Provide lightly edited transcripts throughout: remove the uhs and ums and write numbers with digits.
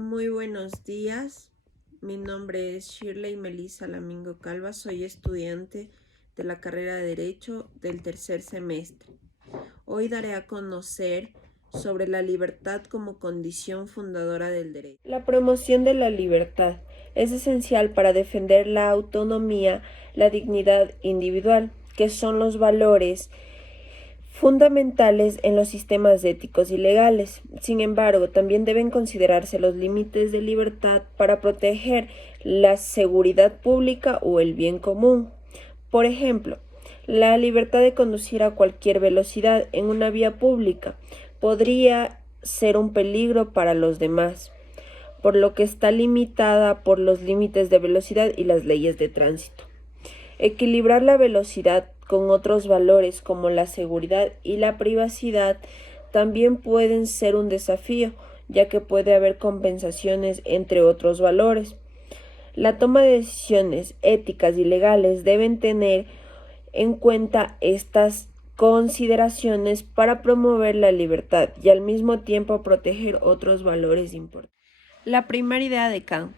Muy buenos días, mi nombre es Shirley Melissa Lamingo Calva, soy estudiante de la carrera de Derecho del tercer semestre. Hoy daré a conocer sobre la libertad como condición fundadora del derecho. La promoción de la libertad es esencial para defender la autonomía, la dignidad individual, que son los valores fundamentales en los sistemas éticos y legales. Sin embargo, también deben considerarse los límites de libertad para proteger la seguridad pública o el bien común. Por ejemplo, la libertad de conducir a cualquier velocidad en una vía pública podría ser un peligro para los demás, por lo que está limitada por los límites de velocidad y las leyes de tránsito. Equilibrar la velocidad con otros valores como la seguridad y la privacidad también pueden ser un desafío, ya que puede haber compensaciones entre otros valores. La toma de decisiones éticas y legales deben tener en cuenta estas consideraciones para promover la libertad y al mismo tiempo proteger otros valores importantes. La primera idea de Kant.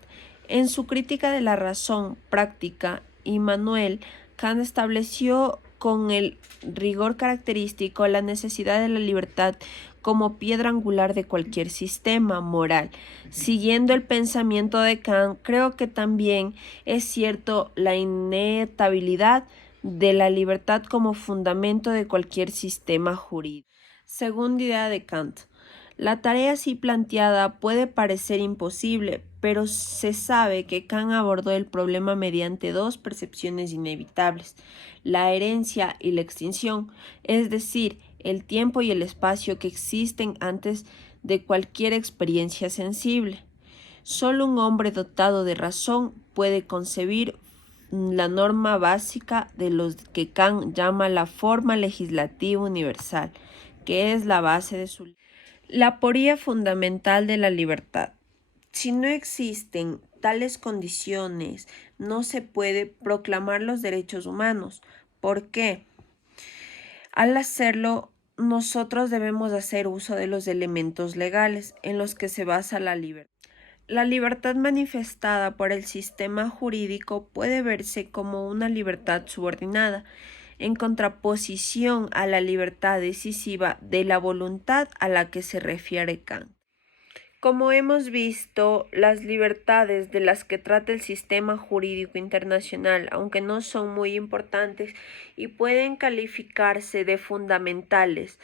En su crítica de la razón práctica, Immanuel Kant estableció con el rigor característico la necesidad de la libertad como piedra angular de cualquier sistema moral. Siguiendo el pensamiento de Kant, creo que también es cierto la inevitabilidad de la libertad como fundamento de cualquier sistema jurídico. Segunda idea de Kant. La tarea así planteada puede parecer imposible, pero se sabe que Kant abordó el problema mediante dos percepciones inevitables, la herencia y la extinción, es decir, el tiempo y el espacio que existen antes de cualquier experiencia sensible. Solo un hombre dotado de razón puede concebir la norma básica de lo que Kant llama la forma legislativa universal, que es la base de su la aporía fundamental de la libertad. Si no existen tales condiciones, no se puede proclamar los derechos humanos. ¿Por qué? Al hacerlo, nosotros debemos hacer uso de los elementos legales en los que se basa la libertad. La libertad manifestada por el sistema jurídico puede verse como una libertad subordinada, en contraposición a la libertad decisiva de la voluntad a la que se refiere Kant. Como hemos visto, las libertades de las que trata el sistema jurídico internacional, aunque no son muy importantes y pueden calificarse de fundamentales,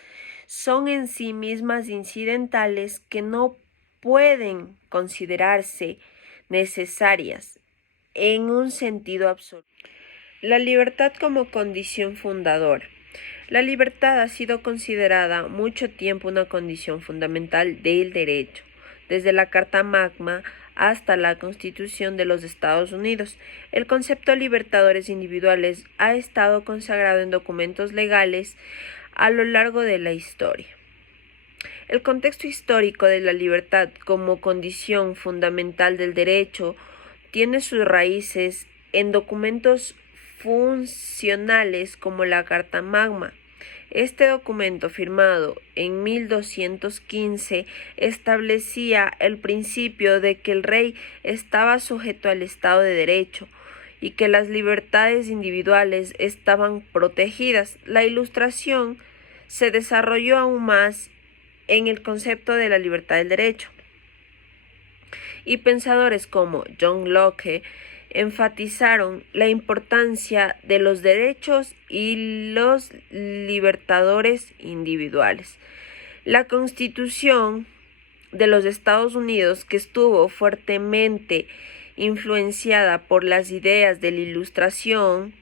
son en sí mismas incidentales que no pueden considerarse necesarias en un sentido absoluto. La libertad como condición fundadora. La libertad ha sido considerada mucho tiempo una condición fundamental del derecho, desde la Carta Magna hasta la Constitución de los Estados Unidos. El concepto de libertadores individuales ha estado consagrado en documentos legales a lo largo de la historia. El contexto histórico de la libertad como condición fundamental del derecho tiene sus raíces en documentos funcionales como la Carta Magna. Este documento, firmado en 1215, establecía el principio de que el rey estaba sujeto al Estado de Derecho y que las libertades individuales estaban protegidas. La Ilustración se desarrolló aún más en el concepto de la libertad del derecho, y pensadores como John Locke enfatizaron la importancia de los derechos y los libertadores individuales. La Constitución de los Estados Unidos, que estuvo fuertemente influenciada por las ideas de la Ilustración,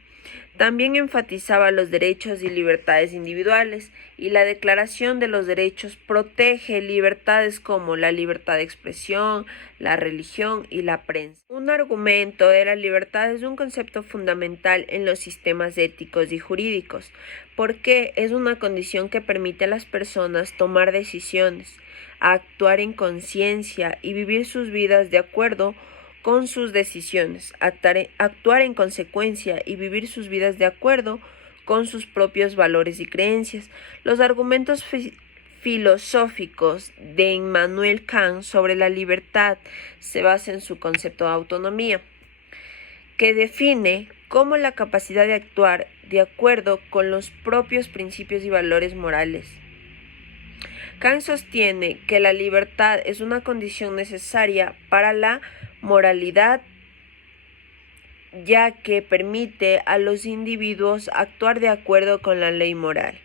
también enfatizaba los derechos y libertades individuales, y la Declaración de los Derechos protege libertades como la libertad de expresión, la religión y la prensa. Un argumento de la libertad es un concepto fundamental en los sistemas éticos y jurídicos, porque es una condición que permite a las personas tomar decisiones, actuar en conciencia y vivir sus vidas de acuerdo con sus decisiones, actuar en consecuencia y vivir sus vidas de acuerdo con sus propios valores y creencias. Los argumentos filosóficos de Immanuel Kant sobre la libertad se basa en su concepto de autonomía, que define como la capacidad de actuar de acuerdo con los propios principios y valores morales. Kant sostiene que la libertad es una condición necesaria para la moralidad, ya que permite a los individuos actuar de acuerdo con la ley moral.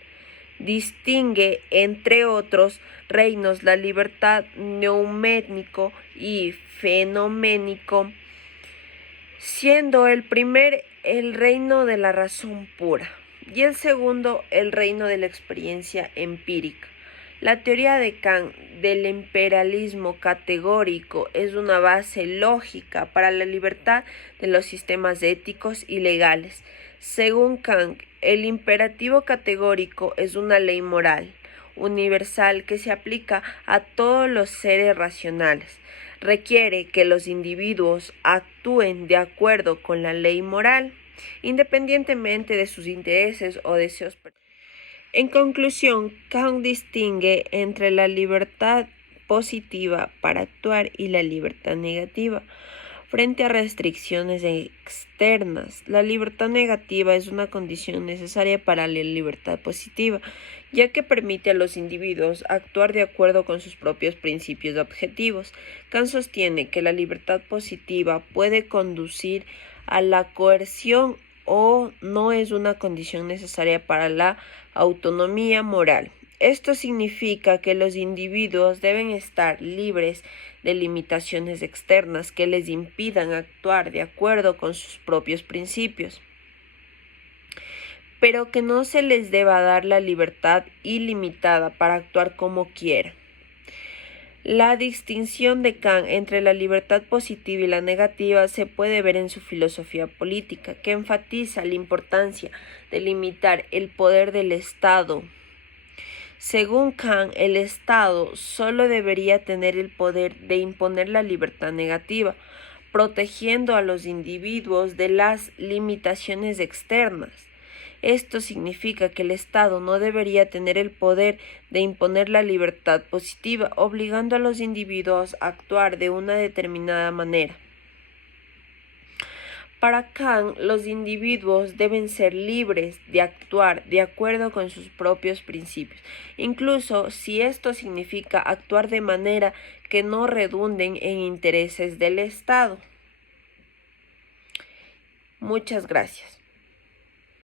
Distingue, entre otros reinos, la libertad neuménico y fenoménico, siendo el primero el reino de la razón pura y el segundo el reino de la experiencia empírica. La teoría de Kant del imperialismo categórico es una base lógica para la libertad de los sistemas éticos y legales. Según Kant, el imperativo categórico es una ley moral universal que se aplica a todos los seres racionales. Requiere que los individuos actúen de acuerdo con la ley moral, independientemente de sus intereses o deseos personales. En conclusión, Kant distingue entre la libertad positiva para actuar y la libertad negativa. Frente a restricciones externas, la libertad negativa es una condición necesaria para la libertad positiva, ya que permite a los individuos actuar de acuerdo con sus propios principios objetivos. Kant sostiene que la libertad positiva puede conducir a la coerción o no es una condición necesaria para la autonomía moral. Esto significa que los individuos deben estar libres de limitaciones externas que les impidan actuar de acuerdo con sus propios principios, pero que no se les deba dar la libertad ilimitada para actuar como quieran. La distinción de Kant entre la libertad positiva y la negativa se puede ver en su filosofía política, que enfatiza la importancia de limitar el poder del Estado. Según Kant, el Estado solo debería tener el poder de imponer la libertad negativa, protegiendo a los individuos de las limitaciones externas. Esto significa que el Estado no debería tener el poder de imponer la libertad positiva, obligando a los individuos a actuar de una determinada manera. Para Kant, los individuos deben ser libres de actuar de acuerdo con sus propios principios, incluso si esto significa actuar de manera que no redunden en intereses del Estado. Muchas gracias.